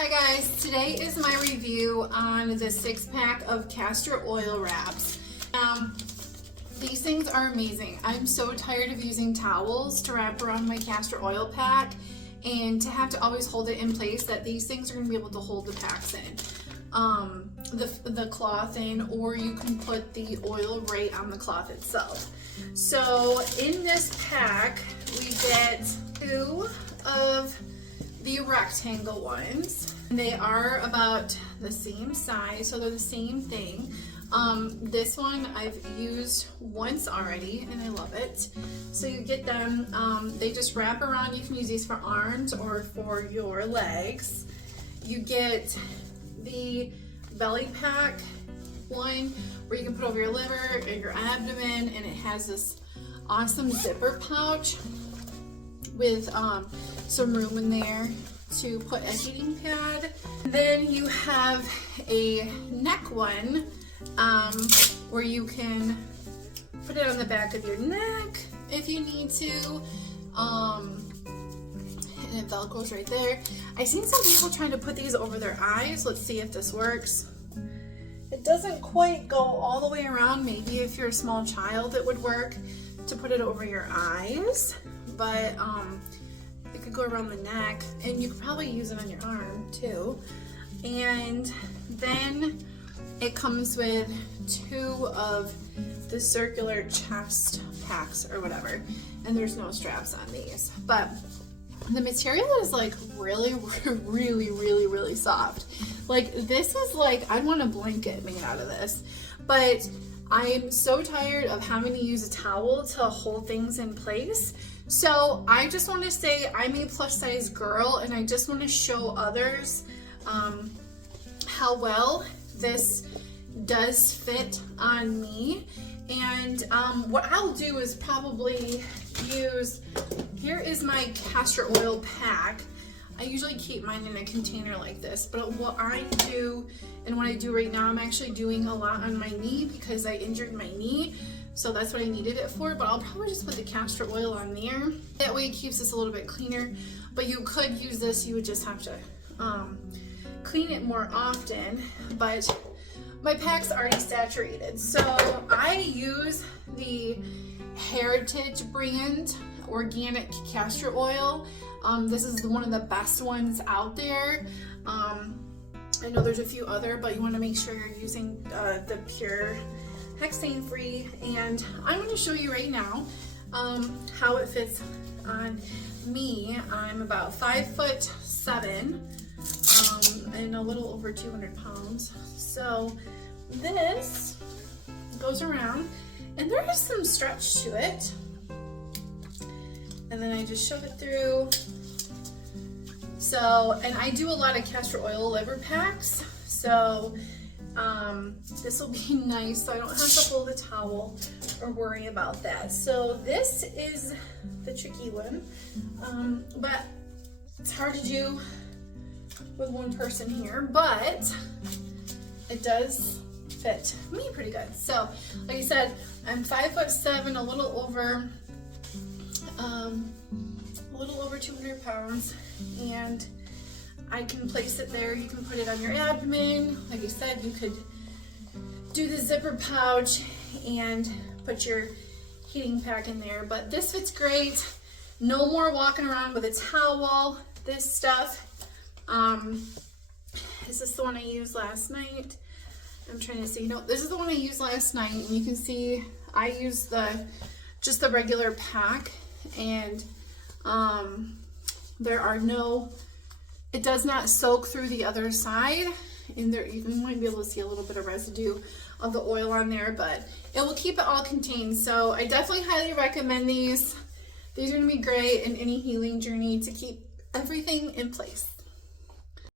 Hi guys, today is my review on the 6-pack of castor oil wraps. These things are amazing. I'm so tired of using towels to wrap around my castor oil pack and to have to always hold it in place, that these things are going to be able to hold the packs in. The cloth in, or you can put the oil right on the cloth itself. So in this pack we get 2 of the rectangle ones. They are about the same size, so they're the same thing. This one I've used once already and I love it. So you get them, they just wrap around. You can use these for arms or for your legs. You get the belly pack one where you can put over your liver or your abdomen, and it has this awesome zipper pouch with some room in there to put a heating pad. Then you have a neck one where you can put it on the back of your neck if you need to, and it velcros right there. I've seen some people trying to put these over their eyes. Let's see if this works. It doesn't quite go all the way around. Maybe if you're a small child it would work to put it over your eyes, but it could go around the neck, and you could probably use it on your arm too. And then it comes with 2 of the circular chest packs or whatever, and there's no straps on these, but the material is like really soft. Like, this is like, I'd want a blanket made out of this. But I'm so tired of having to use a towel to hold things in place. So I just want to say I'm a plus size girl, and I just want to show others how well this does fit on me. And what I'll do is probably use, here is my castor oil pack. I usually keep mine in a container like this, but what I do and what I do right now, I'm actually doing a lot on my knee because I injured my knee. So that's what I needed it for, but I'll probably just put the castor oil on there. That way it keeps this a little bit cleaner, but you could use this, you would just have to clean it more often. But my pack's already saturated. So I use the Heritage brand organic castor oil. This is one of the best ones out there. I know there's a few other, but you want to make sure you're using the pure hexane free. And I'm going to show you right now how it fits on me. I'm about 5'7" and a little over 200 pounds. So this goes around, and there is some stretch to it. And then I just shove it through. So, and I do a lot of castor oil liver packs, so this will be nice, so I don't have to hold a towel or worry about that. So this is the tricky one, but it's hard to do with one person here, but it does fit me pretty good. So like I said, I'm 5'7", a little over 200 pounds, and I can place it there. You can put it on your abdomen. Like I said, you could do the zipper pouch and put your heating pack in there, but this fits great. No more walking around with a towel. This stuff, is this the one I used last night? I'm trying to see. No, this is the one I used last night, and you can see I used just the regular pack, and there are no, it does not soak through the other side, and there you might be able to see a little bit of residue of the oil on there, but it will keep it all contained. So I definitely highly recommend these. These are going to be great in any healing journey to keep everything in place.